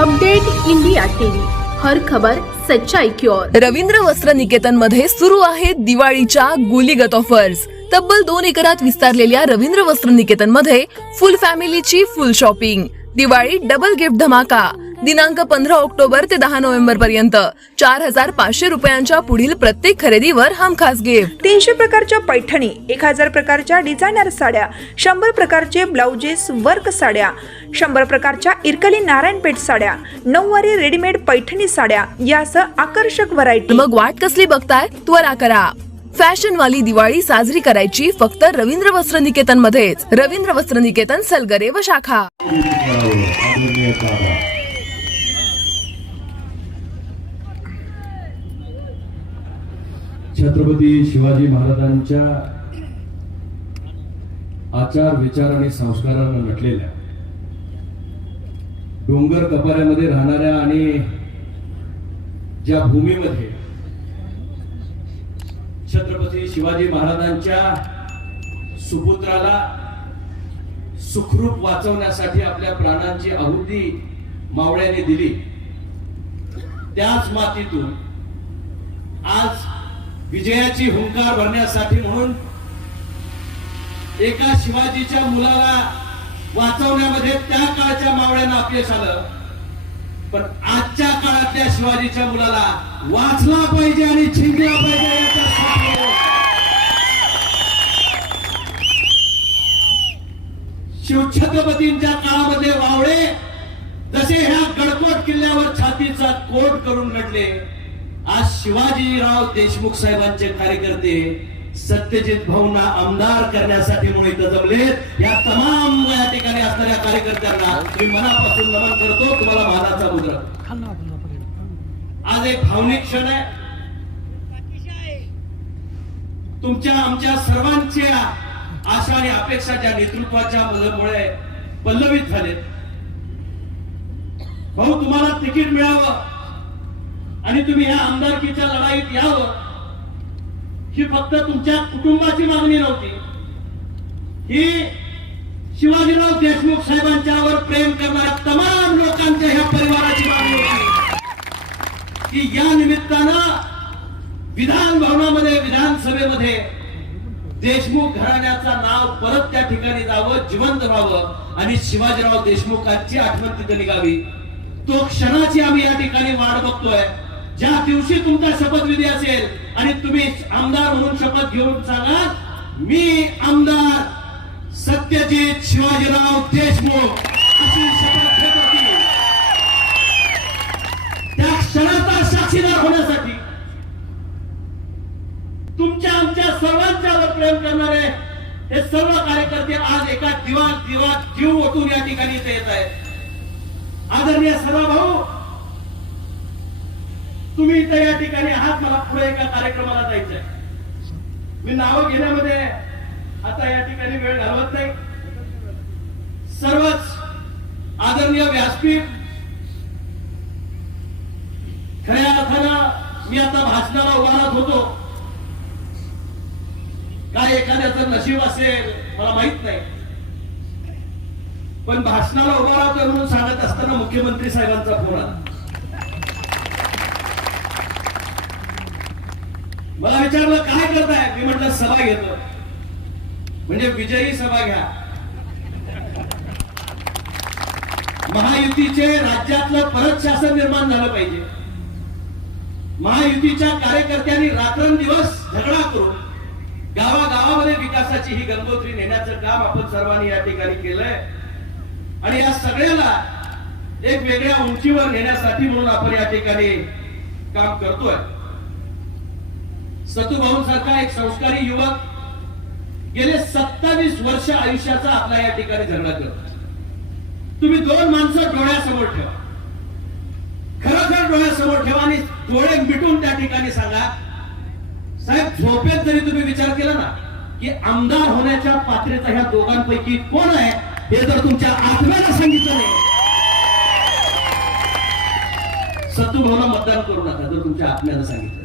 Update India TV, हर खबर सच्चाई की ओर। रवींद्र वस्त्र निकेतन मध्ये सुरू आहेत दिवाळीच्या गुलीगत ऑफर्स। तब्बल 2 एकरात विस्तारलेल्या रवींद्र वस्त्र निकेतन मध्ये फुल फॅमिलीची full shopping. Diwali double gift धमाका दिनांक 15 ऑक्टोबर ते 10 नोव्हेंबर पर्यंत 4500 रुपयांच्या पुढील प्रत्येक खरेदीवर हमखास गिफ्ट। 300 प्रकारच्या पैठणी, 1000 प्रकारच्या डिझायनर साड्या, 100 प्रकारचे ब्लाउजेस वर्क साड्या, 100 प्रकारच्या इरकली नारायणपेठ साड्या, 9वारी रेडीमेड पैठणी साड्या यासह आकर्षक व्हरायटी। मग वाट कसली बघताय, त्वरा करा। फॅशन वाली दिवाळी साजरी करायची फक्त रवींद्र वस्त्र निकेतन मध्येच। रवींद्र वस्त्र निकेतन, सलगरे व शाखा। छत्रपती शिवाजी महाराजांच्या आचार विचार आणि संस्कारांना नटलेल्या डोंगर कपाऱ्यामध्ये राहणाऱ्या आणि ज्या भूमीमध्ये छत्रपती शिवाजी महाराजांच्या सुपुत्राला सुखरूप वाचवण्यासाठी आपल्या प्राणांची आहुती मावळ्याने दिली, त्याच मातीतून आज विजयाची हुंकार भरण्यासाठी म्हणून एका शिवाजीच्या मुलाला वाचवण्यामध्ये त्या काळच्या मावळ्यांना अपयश आलं, पण आजच्या काळातल्या शिवाजीच्या मुलाला वाचला पाहिजे आणि जिंकला पाहिजे याच्यासाठी शिवछत्रपतींच्या काळामध्ये वावळे जसे ह्या गडकोट किल्ल्यावर छातीचा कोट करून लढले, आज शिवाजीराव देशमुख साहेबांचे कार्यकर्ते सत्यजित भाऊंना आमदार करण्यासाठी म्हणून इथं जमलेत। या तमाम या ठिकाणी असणाऱ्या कार्यकर्त्यांना मी मनापासून नमन करतो। तुम्हाला मानाचा मुद्रा। आज एक भावनिक क्षण आहे। तुमच्या आमच्या सर्वांच्या आशा आणि अपेक्षा ज्या नेतृत्वाच्या मुळे पल्लवित झालेत। भाऊ, तुम्हाला तिकीट मिळावं आणि तुम्ही ह्या आमदारकीच्या लढाईत यावं ही फक्त तुमच्या कुटुंबाची मागणी नव्हती, ही शिवाजीराव देशमुख साहेबांच्यावर प्रेम करणाऱ्या तमाम लोकांच्या ह्या परिवाराची मागणी होती की या निमित्तानं विधान भवनामध्ये, विधानसभेमध्ये देशमुख घराण्याचं नाव परत त्या ठिकाणी जावं, जिवंत व्हावं आणि शिवाजीराव देशमुखांची आठवण तिथे निघावी। तो क्षणाची आम्ही या ठिकाणी वाट बघतोय। ज्या दिवशी तुमचा शपथविधी असेल आणि तुम्ही आमदार म्हणून शपथ घेऊन सांगा, मी आमदार सत्यजित शिवाजीराव देशमुख अशी शपथ घेत होती। त्या क्षणाचा साक्षीदार होण्यासाठी तुमच्या आमच्या सर्वांच्यावर प्रेम करणारे हे सर्व कार्यकर्ते आज एका दिवात जीव ओतून या ठिकाणी इथे येत आहेत। आदरणीय सर्व भाऊ, तुम्ही इथे या ठिकाणी आहात, मला पुढे एका कार्यक्रमाला जायचंय। मी नाव घेण्यामध्ये आता या ठिकाणी वेळ घालवत नाही। सर्वच आदरणीय व्यासपीठ, खऱ्या अर्थानं मी आता भाषणाला उभा राहत होतो, काय एखाद्याचं नशीब असेल मला माहित नाही, पण भाषणाला उभा राहतोय म्हणून सांगत असताना मुख्यमंत्री साहेबांचा फोन आला। मला विचारलं काय करताय, मी म्हटलं सभा घेतो। म्हणजे विजयी सभा घ्या। महायुतीचे राज्यातलं परत शासन निर्माण झालं पाहिजे। महायुतीच्या कार्यकर्त्यांनी रात्रंदिवस झगडा करून गावागावामध्ये विकासाची ही गंगोत्री नेण्याचं काम आपण सर्वांनी या ठिकाणी केलंय आणि या सगळ्याला एक वेगळ्या उंचीवर नेण्यासाठी म्हणून आपण या ठिकाणी काम करतोय। सतुभाऊंसारखा एक संस्कारी युवक गेले 27 वर्ष आयुष्याचा आपला या ठिकाणी झगडा करतो। तुम्ही 2 माणसं डोळ्यासमोर ठेवा, खरोखर डोळ्यासमोर ठेवा आणि डोळे मिटून त्या ठिकाणी सांगा, साहेब झोपेत जरी तुम्ही विचार केला ना की आमदार होण्याच्या पात्रता ह्या दोघांपैकी कोण आहे, हे जर तुमच्या आत्म्याला सांगितलं नाही, सतुभाऊला मतदान करू नका। जर तुमच्या आत्म्याला सांगितलं,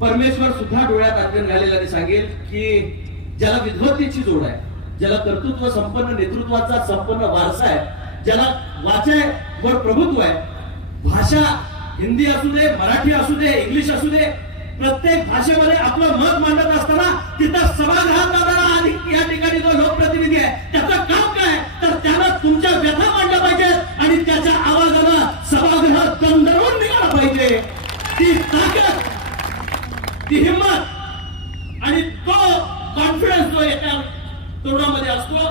परमेश्वर सुद्धा डोळ्यात अंजन घालेला सांगेल की ज्याला विद्वत्तेची जोड आहे, ज्याला कर्तृत्व संपन्न नेतृत्वाचा संपन्न वारसा आहे, ज्याला वाचेवर प्रभुत्व आहे, भाषा हिंदी असू दे, मराठी असू दे, इंग्लिश असू दे, प्रत्येक भाषेमध्ये आपलं मत मांडत असताना तिथं सभागृहात जाणारा आणि या ठिकाणी जो लोकप्रतिनिधी आहे त्याचं काम काय, तर त्यानं तुमच्या व्यथा मांडल्या पाहिजेत आणि त्याच्या आवाजानं सभागृहात दणदणून निघाला पाहिजे. ती ताकद, ती हिंमत आणि तो कॉन्फिडन्स जो एका तरुणामध्ये असतो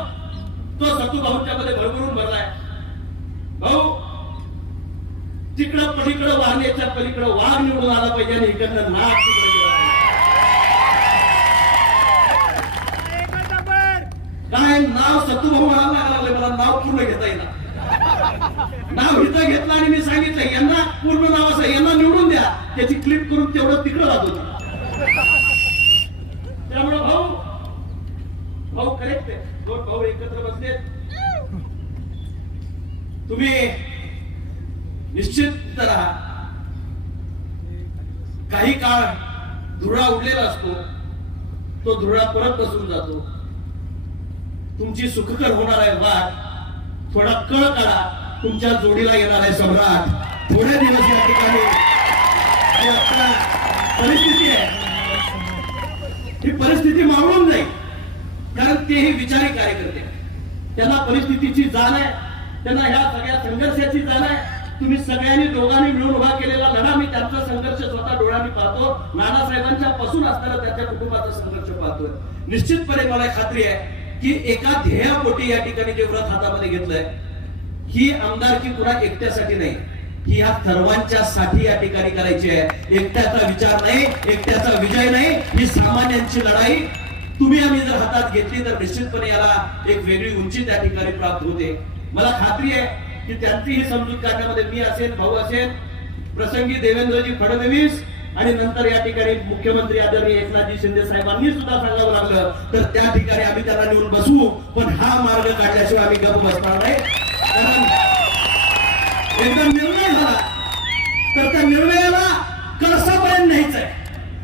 तो सतू भाऊंच्या मध्ये भरभरून भरलाय. भाऊ तिकडं पलीकडं वारण्याच्या पलीकडं वाघ निवडून आला पाहिजे आणि इकडनं नाग तिकडे गेला पाहिजे. काय नाव सतू भाऊ म्हणायला लागले, मला नाव पूर्ण घेता येईल. नाव इथं घेतलं आणि मी सांगितलं यांना पूर्ण नाव असं यांना निवडून द्या, त्याची क्लिप करून तेवढं तिकडं जात होती. त्यामुळे भाऊ भाऊ करेक्ट आहे, दोन भाऊ एकत्र बसले. तुम्ही निश्चित राहा. काही काळ धुळा उडलेला असतो, तो धुळा परत बसून जातो. तुमची सुखकर होणार आहे वाट, थोडा कळ काढा, तुमच्या जोडीला येणार आहे सम्राट. थोडे दिवस या ठिकाणी परिस्थिती आहे, ही परिस्थिती मावळून जाईल, कारण तेही विचारी कार्यकर्ते, त्यांना परिस्थितीची जाण आहे, त्यांना ह्या सगळ्या संघर्षाची जाण आहे. तुम्ही सगळ्यांनी दोघांनी मिळून उभा केलेला लढा, मी त्यांचा संघर्ष स्वतः डोळ्यांनी पाहतो, नानासाहेबांच्या पासून असताना त्यांच्या कुटुंबाचा संघर्ष पाहतोय. निश्चितपणे मला खात्री आहे की एका ध्येयापोटी या ठिकाणी जे व्रत हातामध्ये घेतलंय, ही आमदारकी पुन्हा एकट्यासाठी नाही, ही ह्या सर्वांच्या साठी या ठिकाणी करायची आहे. एकट्याचा विचार नाही, एकट्याचा विजय नाही, ही सामान्यांची लढाई तुम्ही आम्ही जर हातात घेतली तर निश्चितपणे याला एक वेगळी उंची त्या ठिकाणी प्राप्त होते. मला खात्री आहे की त्यांची ही समजूत काढण्यामध्ये मी असेल, भाऊ असेल, प्रसंगी देवेंद्रजी फडणवीस आणि नंतर या ठिकाणी मुख्यमंत्री आदरणीय एकनाथजी शिंदे साहेबांनी सुद्धा सांगावं लागलं तर त्या ठिकाणी आम्ही त्यांना निवडून बसवू, पण हा मार्ग काढल्याशिवाय आम्ही गप्प बसणार नाही. कारण एकदा निर्णय झाला तर त्या निर्णयाला कळसापर्यंत न्यायचं आहे.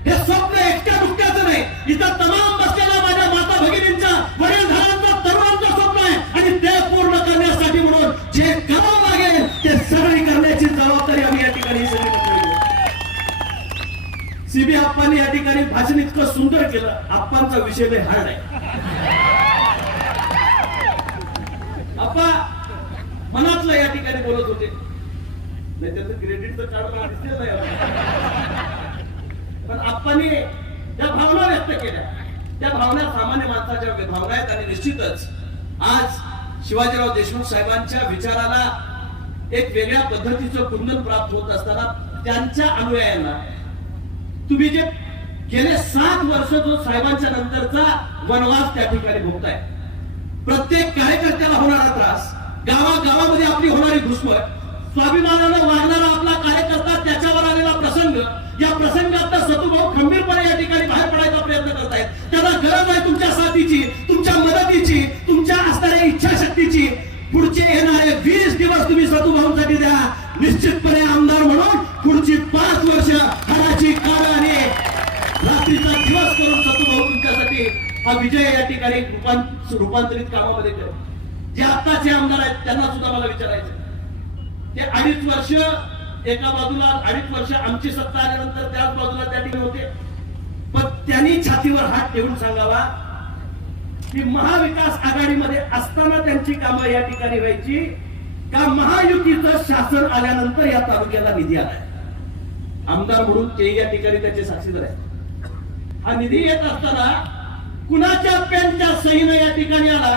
हे स्वप्न एकट्या दुःखाचं नाही, इथं तमाम बसलेल्या माझ्या माता भगिनींचं, वडीलधाऱ्यांचं, तरुणांचं स्वप्न आहे आणि ते पूर्ण करण्यासाठी म्हणून जे करावं लागेल ते सगळी करण्याची जबाबदारी आम्ही या ठिकाणी सगळी घेतली. सीबी आप्पांनी या ठिकाणी भाषण इतकं सुंदर केलं, आप्पांचा विषय लय हार्ड आहे. आप्पा मनातलं या ठिकाणी बोलत होते, नाही त्याचं क्रेडिटचं कार्ड मला दिसलेलं नाही, पण आप्पांनी ज्या भावना व्यक्त केल्या त्या भावना सामान्य माणसाच्या भावना आहेत. आणि निश्चितच आज शिवाजीराव देशमुख साहेबांच्या विचाराला एक वेगळ्या पद्धतीचं कुंदन प्राप्त होत असताना त्यांच्या अनुयायांना तुम्ही जे गेले 7 वर्ष जो साहेबांच्या नंतरचा वनवास त्या ठिकाणी भोगताय, प्रत्येक कार्यकर्त्याला होणारा त्रास, गावागावामध्ये आपली होणारी घुसमट, स्वाभिमानानं वागणारा आपला कार्यकर्ता, त्याच्यावर आलेला प्रसंग, या प्रसंगात सतुभाऊ खंबीरपणे या ठिकाणी बाहेर पडायचा प्रयत्न करतायत. त्यांना गरज आहे तुमच्या साथीची, तुमच्या मदतीची, तुमच्या असणाऱ्या इच्छाशक्तीची. पुढचे येणारे 20 दिवस तुम्ही सतुभाऊंसाठी द्या. निश्चितपणे आमदार म्हणून पुढची 5 वर्ष हाडाची काळ आणि रात्रीचा दिवस करून सतुभाऊ तुमच्यासाठी हा विजय या ठिकाणी रूपांतरित कामामध्ये करेल. जे आताचे आमदार आहेत त्यांना सुद्धा मला विचारायचं, ते 2.5 वर्ष एका बाजूला, 2.5 वर्ष आमची सत्ता आल्यानंतर त्याच बाजूला त्या ठिकाणी होते, पण त्यांनी छातीवर हात ठेवून सांगावा की महाविकास आघाडीमध्ये असताना त्यांची कामं या ठिकाणी व्हायची का महायुतीचं शासन आल्यानंतर या तालुक्याला निधी आलाय. आमदार म्हणून ते या ठिकाणी त्याचे साक्षीदार आहेत. हा निधी येत असताना कुणाच्या पेनच्या सहीनं या ठिकाणी आला.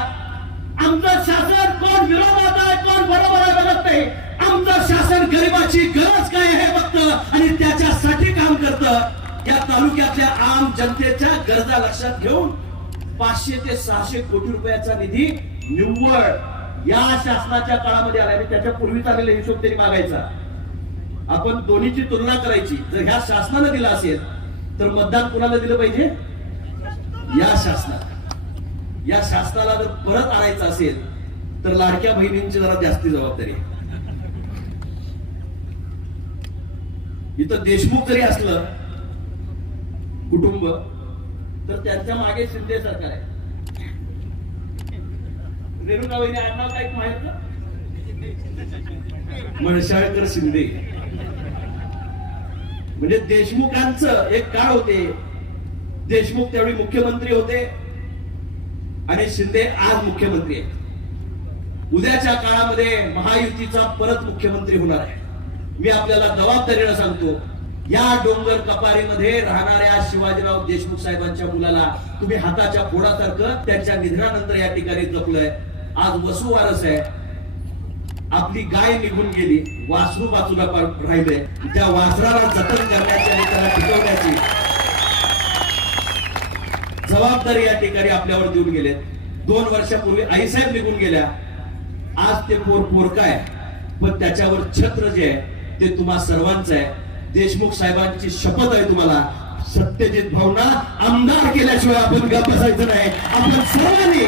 आमचं शासन कोण विरोधात आहे, कोण बरोबर आहे बघत नाही. आमचं शासन गरिबाची गरज काय आहे बघतं आणि त्याच्यासाठी काम करतं. या तालुक्यातल्या आम जनतेच्या गरजा लक्षात घेऊन 500 ते 600 कोटी रुपयाचा निधी निव्वळ या शासनाच्या काळामध्ये आला. त्याच्या पूर्वी चाललेला हिशोब तरी मागायचा. आपण दोन्हीची तुलना करायची. जर ह्या शासनानं दिला असेल तर मतदान कुणाला दिलं पाहिजे? या शासनाला. या शासनाला जर परत आणायचं असेल तर लाडक्या बहिणींची जरा जास्ती जबाबदारी आहे. इथं देशमुख जरी असलं कुटुंब तर त्यांच्या मागे शिंदे सरकार आहे. रेणुका वहिनी आडनाव काय माहित? मळशाळकर शिंदे. म्हणजे देशमुखांचं एक काळ होते, देशमुख त्यावेळी मुख्यमंत्री होते आणि शिंदे आज मुख्यमंत्री आहेत. उद्याच्या काळामध्ये महायुतीचा परत मुख्यमंत्री होणार आहे. मी आपल्याला जबाबदारीने सांगतो, या डोंगर कपारीमध्ये राहणाऱ्या शिवाजीराव देशमुख साहेबांच्या मुलाला तुम्ही हाताच्या फोडासारखं त्यांच्या निधनानंतर या ठिकाणी जपलंय. आज वसुवारस आहे, आपली गाय निघून गेली, वासरू बाजूला राहिले, त्या वासराला जतन करण्याची आणि त्याला टिकवण्याची जबाबदारी या ठिकाणी आपल्यावर देऊन गेले. 2 वर्षापूर्वी आईसाहेब निघून गेल्या, आज ते पोरका आहे, पण त्याच्यावर छत्र जे आहे ते तुम्हा सर्वांचं आहे. देशमुख साहेबांची शपथ आहे तुम्हाला, सत्यजित भाऊंना आमदार केल्याशिवाय आपण गप्प बसायचं नाही. आपण सर्वांनी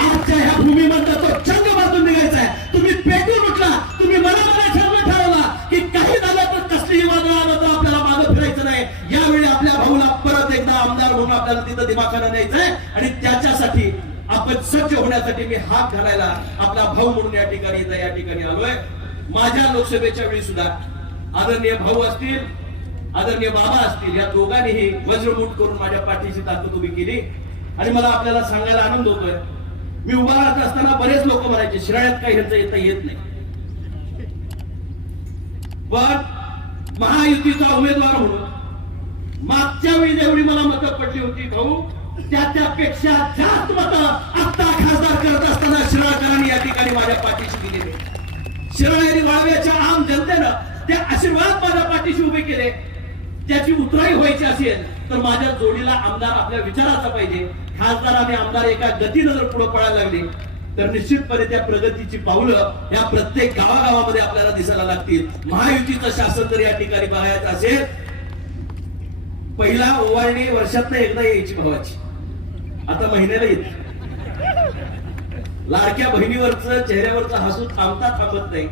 आजच्या ह्या भूमीमधला तो चंग बांधून निघायचा आहे. तुम्ही पेटून उठला, तुम्ही मनामध्ये ठरवला की काही झालं तर कसलीही वादळ आलं तर आपल्याला मागं फिरायचं नाही. यावेळी आपल्या भाऊला परत एकदा आमदार म्हणून आपल्याला तिथं दिमाखानं न्यायचंय आणि त्याच्यासाठी आपण सज्ज होण्यासाठी मी हात घालायला आपला भाऊ म्हणून या ठिकाणी इथं या ठिकाणी आलोय. माझ्या लोकसभेच्या वेळी सुद्धा आदरणीय भाऊ असतील, आदरणीय बाबा असतील, या दोघांनीही वज्रमूठ करून माझ्या पाठीची ताकद उभी केली. आणि मला आपल्याला सांगायला आनंद होतोय, मी उभा राहत असताना बरेच लोक म्हणायचे शिराळ्यात काही ह्यांचं येत नाही, पण महायुतीचा उमेदवार म्हणून मागच्या वेळी जेवढी मला मतं पडली होती भाऊ, त्यापेक्षा जास्त मतं आता खासदार करत असताना शिराळकरांनी या ठिकाणी माझ्या पाठीशी दिलेली. शिराळ आणि वाळव्याच्या आम जनतेनं ते आशीर्वाद माझ्या पाठीशी उभे केले. त्याची उतराई व्हायची असेल तर माझ्या जोडीला आमदार आपल्या विचाराचा पाहिजे. खासदार आणि आमदार एका गतीनं जर पुढे पळायला लागले तर निश्चितपणे त्या प्रगतीची पावलं या प्रत्येक गावागावामध्ये आपल्याला दिसायला लागतील. महायुतीचं शासन जर या ठिकाणी बघायचं असेल, पहिला ओवाळणी वर्षातनं एकदा यायची भावाची, आता महिन्याला येते. लाडक्या बहिणीवरचं चेहऱ्यावरचं हसू थांबत नाही,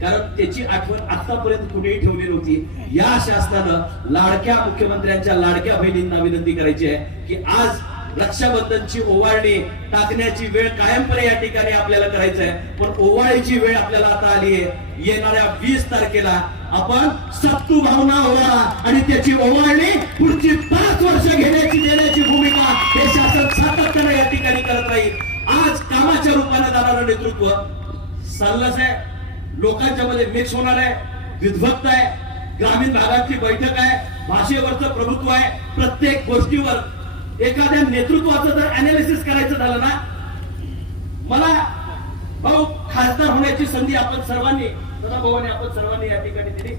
कारण त्याची आठवण आतापर्यंत कुणीही ठेवली नव्हती. या शासनानं लाडक्या मुख्यमंत्र्यांच्या लाडक्या बहिणींना विनंती करायची आहे की आज रक्षाबंधनची ओवाळणी टाकण्याची वेळ कायमपणे या ठिकाणी आपल्याला करायचं आहे, पण ओवाळीची वेळ आपल्याला आता आली आहे. येणाऱ्या 20 तारखेला आपण सत्तू भावना ओवाळा आणि त्याची ओवाळणी पुढची 5 वर्ष देण्याची भूमिका हे शासन सातत्याने या ठिकाणी करत राहील. आज कामाच्या रूपाने जाणारं नेतृत्व चाललंच आहे, लोकांच्या मध्ये मिक्स होणार आहे, विद्भक्त आहे, ग्रामीण भागातली बैठक आहे, भाषेवरचं प्रभुत्व आहे. प्रत्येक गोष्टीवर एखाद्या नेतृत्वाचं जर अनालिसिस करायचं झालं ना, मला भाऊ खासदार होण्याची संधी आपण सर्वांनी या ठिकाणी दिली,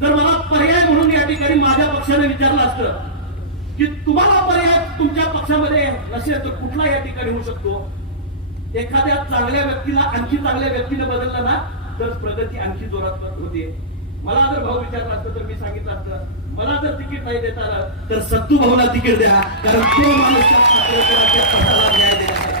तर मला पर्याय म्हणून या ठिकाणी माझ्या पक्षाने विचारलं असतं की तुम्हाला पर्याय तुमच्या पक्षामध्ये नसेल तर कुठला या ठिकाणी होऊ शकतो. एखाद्या चांगल्या व्यक्तीला आणखी चांगल्या व्यक्तीने बदललं ना तर प्रगती आणखी जोरात होते. मला जर भाऊ विचारला असतं तर मी सांगितलं असतं, मला जर तिकीट नाही देता आलं तर सत्तू भाऊला तिकीट द्या, कारण तो माणूस न्याय देण्याचा.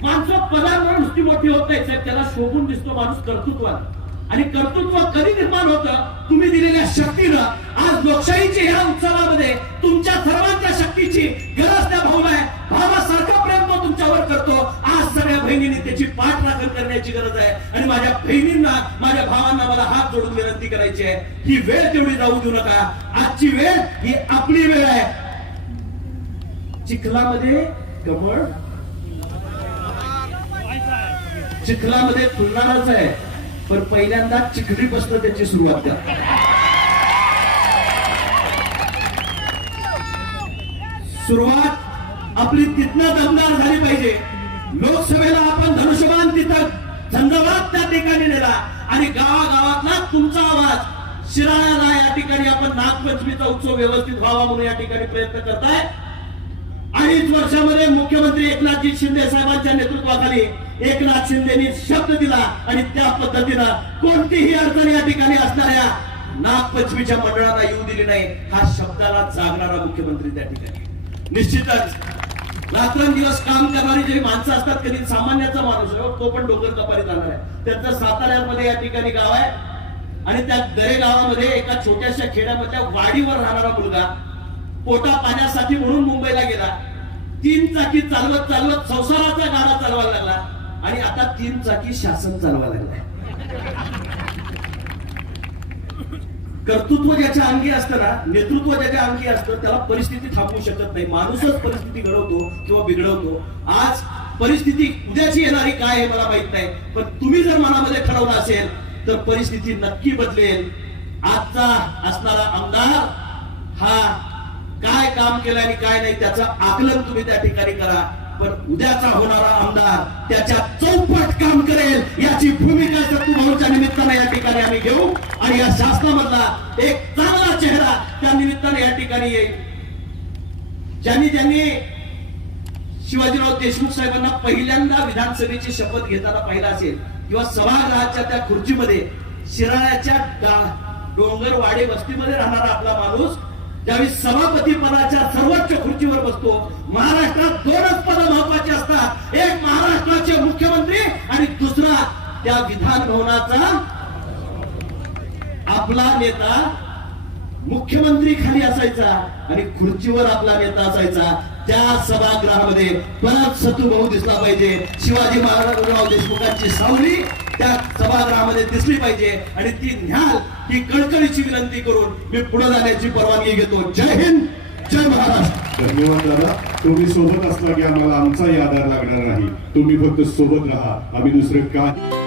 माणसं पदांवर नुसती मोठी होत नाही साहेब, त्याला शोभून दिसतो माणूस कर्तृत्वात, आणि कर्तृत्व कधी निर्माण होतं? तुम्ही दिलेल्या शक्तीनं. आज लोकशाहीच्या ह्या उत्सवामध्ये तुमच्या सर्वांच्या शक्तीची गरज त्या भाऊला आहे. भावासारखा प्रेम तो तुमच्यावर करतो. आज सगळ्या बहिणींनी त्याची पाठराखण करण्याची गरज आहे, आणि माझ्या बहिणींना, माझ्या भावांना मला हात जोडून विनंती करायची आहे, ही वेळ तेवढी जाऊ देऊ नका. आजची वेळ ही आपली वेळ आहे. चिखलामध्ये कमळ, चिखलामध्ये फुलणारच आहे, पण पहिल्यांदा चिखलीपासून त्याची सुरुवात करा. सुरुवात आपली तिथनं दमदार झाली पाहिजे. लोकसभेला आपण धनुष्यबाण तिथं झंझावात त्या ठिकाणी नेला, आणि गावागावातला तुमचा आवाज शिराळ्याला या ठिकाणी आपण नागपंचमीचा उत्सव व्यवस्थित व्हावा म्हणून या ठिकाणी प्रयत्न करताय. 2.5 वर्षामध्ये मुख्यमंत्री एकनाथजी शिंदे साहेबांच्या नेतृत्वाखाली एकनाथ शिंदेनी शब्द दिला, आणि त्या पद्धतीनं कोणतीही अडचण या ठिकाणी असणाऱ्या नागपंचमीच्या मंडळाला येऊ दिली नाही. हा शब्दाला जागणारा मुख्यमंत्री त्या ठिकाणी. निश्चितच रात्रंदिवस काम करणारी जी माणसं असतात, कधी सामान्याचा माणूस आहे तो पण डोंगर कपारी जाणार आहे. त्यांचं साताऱ्यामध्ये या ठिकाणी गाव आहे, आणि त्या दरे गावामध्ये एका छोट्याशा खेड्यामधल्या वाडीवर राहणारा मुलगा पोटा पाण्यासाठी म्हणून मुंबईला गेला. 3 चाकी चालवत चालवत संसाराचा गाडा चालवायला लागला, आणि आता 3 चाकी शासन चालवायला लागलंय. कर्तृत्व ज्याच्या अंगी असतं ना, नेतृत्व ज्याच्या अंगी असतं, त्याला परिस्थिती थांबवू शकत नाही. माणूसच परिस्थिती घडवतो किंवा बिघडवतो. आज परिस्थिती उद्याची येणारी काय हे मला माहित नाही, पण तुम्ही जर मनामध्ये ठरवलं असेल तर परिस्थिती नक्की बदलेल. आजचा असणारा आमदार हा काय काम केलं आणि काय नाही त्याचं आकलन तुम्ही त्या ठिकाणी करा, पण उद्याचा होणारा आमदार त्याच्या चौपट काम करेल याची भूमिका सत्तूभाऊच्या निमित्तानं या ठिकाणी आम्ही घेऊ आणि या शासनामधला एक चांगला चेहरा त्या निमित्तानं या ठिकाणी येईल. ज्यांनी शिवाजीराव देशमुख साहेबांना पहिल्यांदा विधानसभेची शपथ घेताना पाहिला असेल किंवा सभागृहाच्या त्या खुर्चीमध्ये शिराळ्याच्या डोंगरवाडे वस्तीमध्ये राहणारा आपला माणूस ज्यावेळी सभापती पदाच्या सर्वोच्च खुर्चीवर बसतो. महाराष्ट्रात 2च पद महत्वाची असतात, एक महाराष्ट्राचे मुख्यमंत्री आणि दुसरा त्या विधान भवनाचा आपला नेता. मुख्यमंत्री खाली असायचा आणि खुर्चीवर आपला नेता असायचा. त्या सभागृहामध्ये परत सत्तूभाऊ दिसला पाहिजे. शिवाजी महाराजराव देशमुखांची सावली त्या सभागृहामध्ये दिसली पाहिजे आणि ती न्याल ही कळकळीची विनंती करून मी पुढे जाण्याची परवानगी घेतो. जय हिंद, जय महाराष्ट्र. धन्यवाद दादा. तुम्ही सोबत असला की आम्हाला आमचाही आधार लागणार नाही. तुम्ही फक्त सोबत राहा, आम्ही दुसरं काय